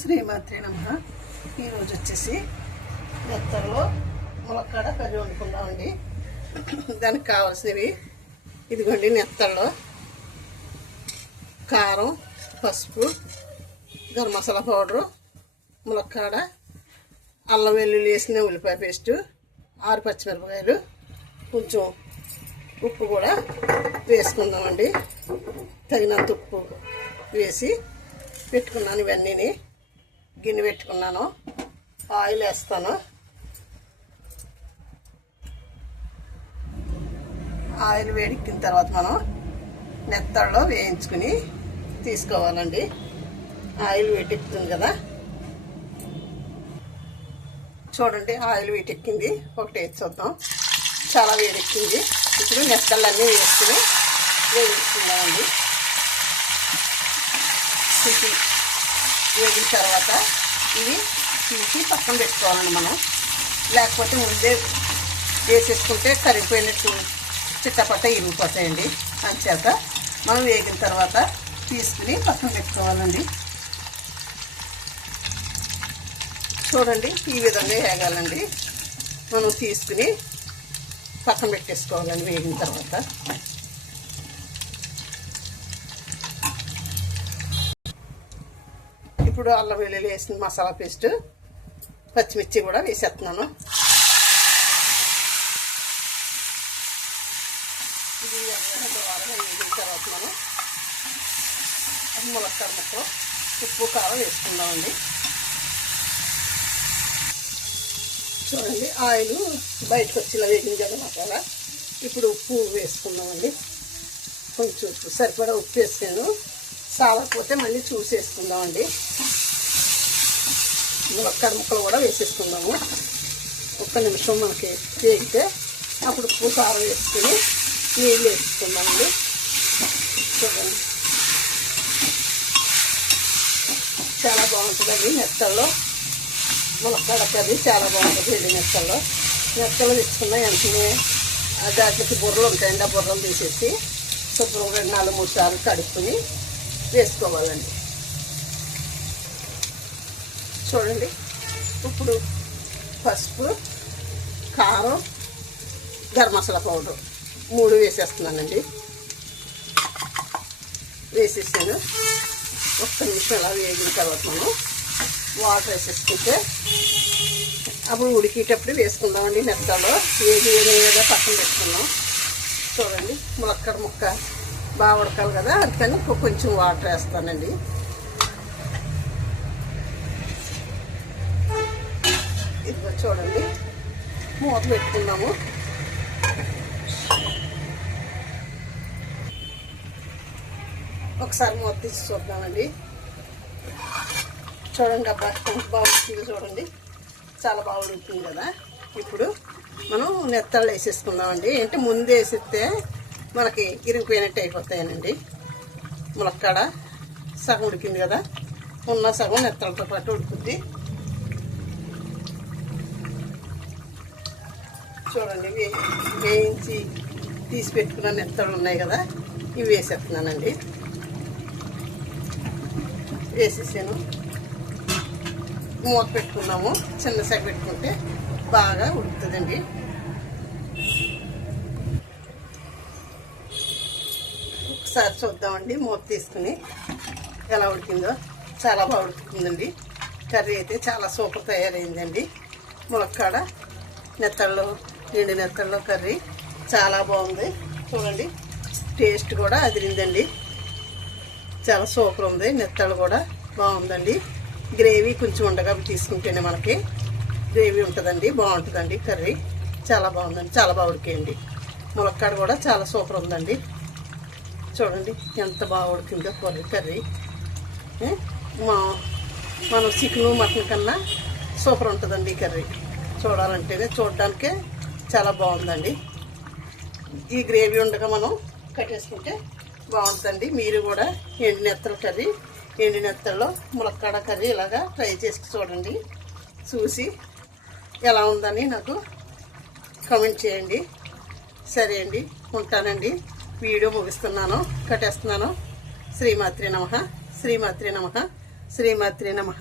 శ్రీమాత్రే నమః. ఈరోజు వచ్చేసి నెత్తల్లో ములక్కాడ కర్రీ వండుకుందామండి. దానికి కావాల్సినవి ఇదిగోండి. నెత్తల్లో కారం, పసుపు, గరం మసాలా పౌడరు, ములక్కాడ, అల్లం వెల్లుల్లి వేసిన ఉల్లిపాయ పేస్టు, 6 పచ్చిమిరపకాయలు, కొంచెం ఉప్పు కూడా వేసుకుందామండి. తగినంత ఉప్పు వేసి పెట్టుకున్నాను. ఇవన్నీ గిన్నె పెట్టుకున్నాను. ఆయిల్ వేస్తాను. ఆయిల్ వేడెక్కిన తర్వాత మనం నెత్తల్లో వేయించుకుని తీసుకోవాలండి. ఆయిల్ వేడెక్కుతుంది కదా, చూడండి. ఆయిల్ వేడెక్కింది. ఒకటి వేసి చూద్దాం. చాలా వేడెక్కింది. ఇప్పుడు నెత్తళ్ళన్నీ వేసుకుని వేయించుకుందామండి. వేగిన తర్వాత ఇవి తీసి పక్కన పెట్టుకోవాలండి మనం. లేకపోతే ముందే వేసేసుకుంటే కరిగిపోయినట్టు చిట్టపట్ట ఇరిగిపోతాయండి. అంచేత మనం వేగిన తర్వాత తీసుకుని పక్కన పెట్టుకోవాలండి. చూడండి, ఈ విధంగా వేగాలండి. మనం తీసుకుని పక్కన పెట్టేసుకోవాలండి వేగిన తర్వాత. ఇప్పుడు అల్లం వెల్లుల్లి వేసిన మసాలా పేస్ట్, పచ్చిమిర్చి కూడా వేసేస్తున్నాను. ఇది వేగిన తర్వాత మనం ములక్కాడ ముక్క, ఉప్పు, కారం వేసుకుందామండి. చూడండి, ఆయిల్ బయటకు వచ్చి ఇలా వేగింది కదా మసాలా. ఇప్పుడు ఉప్పు వేసుకుందామండి. కొంచెం ఉప్పు సరిపడా ఉప్పు వేసాను. సాలకపోతే మళ్ళీ చూసి వేసుకుందామండి. ములక్కాడ ముక్కలు కూడా వేసేసుకుందాము. ఒక్క నిమిషం మనకి వేగితే అప్పుడు ఉప్పు, కారం వేసుకుని నీళ్ళు వేసుకుందామండి. చూడండి, చాలా బాగుంటుందండి నెత్తల్లో ములక్కాడ కర్రీ. చాలా బాగుంటుంది నెత్తల్లో. నెత్తలు తెచ్చుకున్న వెంటనే దాంట్లోకి బుర్రలు ఉంటాయండి. ఆ బుర్రలు తీసేసి శుభ్రంగా 2-3 సార్లు కడుక్కుని వేసుకోవాలండి. చూడండి, ఇప్పుడు పసుపు, కారం, గరం మసాలా పౌడర్ 3 వేసేస్తున్నానండి. వేసేసాను. ఒక్క నిమిషం అలా వేగిన తర్వాత మనం వాటర్ వేసేసుకుంటే అప్పుడు ఉడికేటప్పుడు వేసుకుందామండి. నెత్తలో వేడిగా పక్కన పెట్టుకున్నాం. చూడండి, ములక్కాడ ముక్క బాగా ఉడకాలి కదా, అందుకని కొంచెం వాటర్ వేస్తానండి. ఇదిగో చూడండి, మూత పెట్టుకున్నాము. ఒకసారి మూత తీసి చూద్దామండి. చూడండి, అబ్బా ఎంత బాగుంటుందో చూడండి. చాలా బాగా ఉడుకుతుంది కదా. ఇప్పుడు మనం నెత్తళ్ళు వేసేసుకుందామండి. అంటే ముందు వేసిస్తే మనకి ఇరిగిపోయినట్టు అయిపోతాయనండి. ములక్కాడ సగం ఉడికింది కదా, ఉన్న సగం నెత్తలతో పాటు ఉడుకుద్ది. చూడండి, వేయించి తీసి పెట్టుకున్న నెత్తలు ఉన్నాయి కదా, ఇవి వేసేస్తున్నానండి. వేసేసాను. మూత పెట్టుకున్నాము. చిన్న సగ పెట్టుకుంటే బాగా ఉడుకుతుందండి. ఒకసారి చూద్దామండి మూత తీసుకుని ఎలా ఉడికిందో. చాలా బాగా ఉడుకుతుందండి. కర్రీ అయితే చాలా సూపర్ తయారైందండి. ములక్కాడ నెత్తళ్ళు, ఎండు నెత్తళ్ళు కర్రీ చాలా బాగుంది. చూడండి, టేస్ట్ కూడా అదిరిందండి. చాలా సూపర్ ఉంది. నెత్తళ్ళు కూడా బాగుందండి. గ్రేవీ కొంచెం ఉండగా తీసుకుంటేనే మనకి గ్రేవీ ఉంటుందండి. బాగుంటుందండి కర్రీ. చాలా బాగుందండి. చాలా బాగా ఉడికేయండి. ములక్కాడ కూడా చాలా సూపర్ ఉందండి. చూడండి ఎంత బాగా ఉడికిందో కర్రీ. మనం చికెను, మటన్ కన్నా సూపర్ ఉంటుందండి ఈ కర్రీ. చూడడానికే చాలా బాగుందండి. ఈ గ్రేవీ ఉండగా మనం కట్టేసుకుంటే బాగుంటుందండి. మీరు కూడా ఎండు నెత్తల కర్రీ, ఎండు నెత్తల్లో ములక్కాడ కర్రీ ఇలాగా ట్రై చేసి చూడండి. చూసి ఎలా ఉందని నాకు కామెంట్ చేయండి. సరే అండి, ఉంటానండి. వీడియో ముగిస్తున్నాను, కట్టేస్తున్నాను. శ్రీమాత్రే నమః. శ్రీమాత్రే నమః. శ్రీమాత్రే నమః.